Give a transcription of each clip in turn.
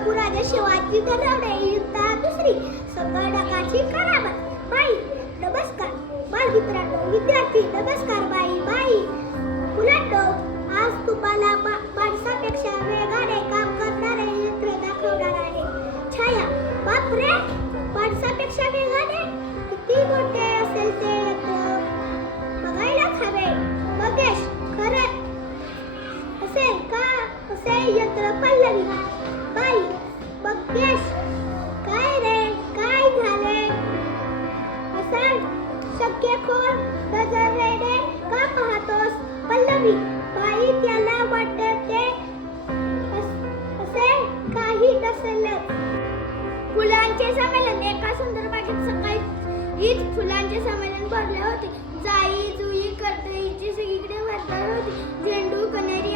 बापूराजा शिवाजी धनवडे युद्धा दुसरी संगणकाची करामत बाई नमस्कार. बालमित्रांनो विद्यार्थी नमस्कार बाई बाई. मुलांनो आज तुम्हाला माणसापेक्षा वेगाने काम करणारे यंत्र दाखवणार आहे. छाया बापरे माणसापेक्षा वेगाने किती मोठे असेल ते यंत्र? बघायलाच हवे. मगेश खरं असेल का? असे यंत्र पल्लवी. खोल नजरेने का पाहतोस? पल्लवी बाई त्याला वाटते असे काही नसेल फुलांचे संमेलन एका सुंदर बागेत सकाळी हीच फुलांचे संमेलन भरले होते. जाई जुई करतईची सगळीकडे वर्दळ होती. झेंडू कनेरी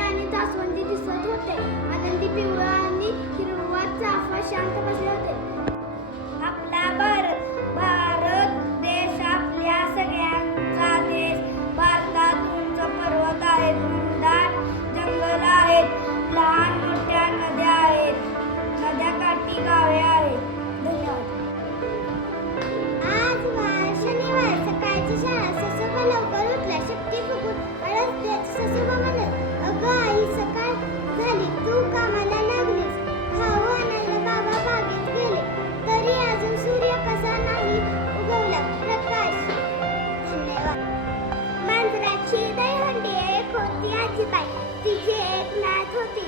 आजीबाई तिची एक नात होती.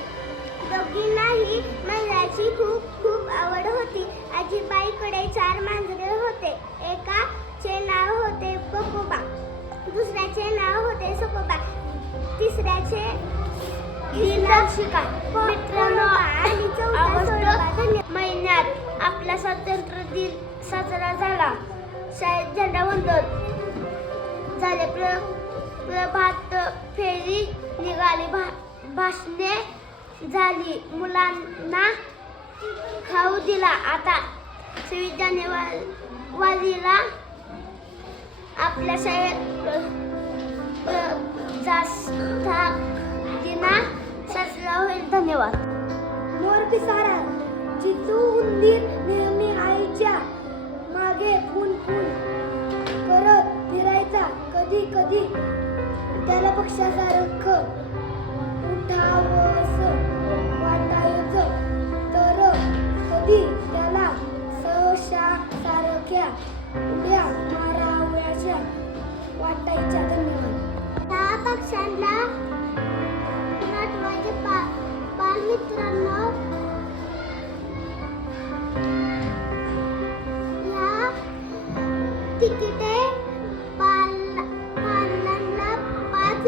दोघींनाही मांजराची खूप खूप आवड होती. आजीबाईकडे चार मांजरे होते. एकाचे नाव होते बकोबा दुसऱ्याचे नाव होते सकोबा तिसऱ्याचे महिन्यात आपला स्वातंत्र्य दिन साजरा झाला. शाळेत झेंडावंदन झाले प्र प्रभात फेरी निघाली. भा भाषणे झाली. मुलांना खाऊ दिला. आता सव्वीस जानेवारीला आपल्या शाळेत प्र- दिना साजरा होईल. धन्यवाद. मोर पिसारा जितू उंदीर नेहमी आईच्या मागे फुल फुल करत फिरायचा. कधी कधी पक्षासारखं उठावस.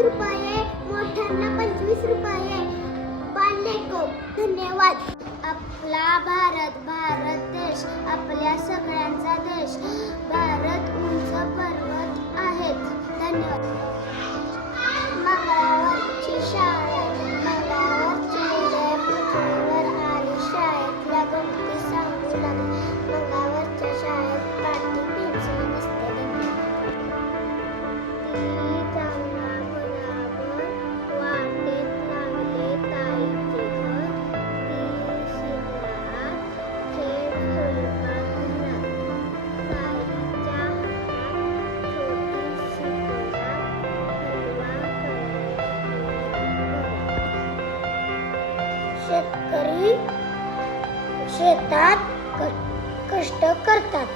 रुपये मोठ्यांना पंचवीस रुपये पालेको धन्यवाद. आपला भारत भारत देश आपल्या सगळ्यांचा देश. भारत उंच पर्वत आहेत धन्यवाद. शेतकरी शेतात क- कष्ट करतात.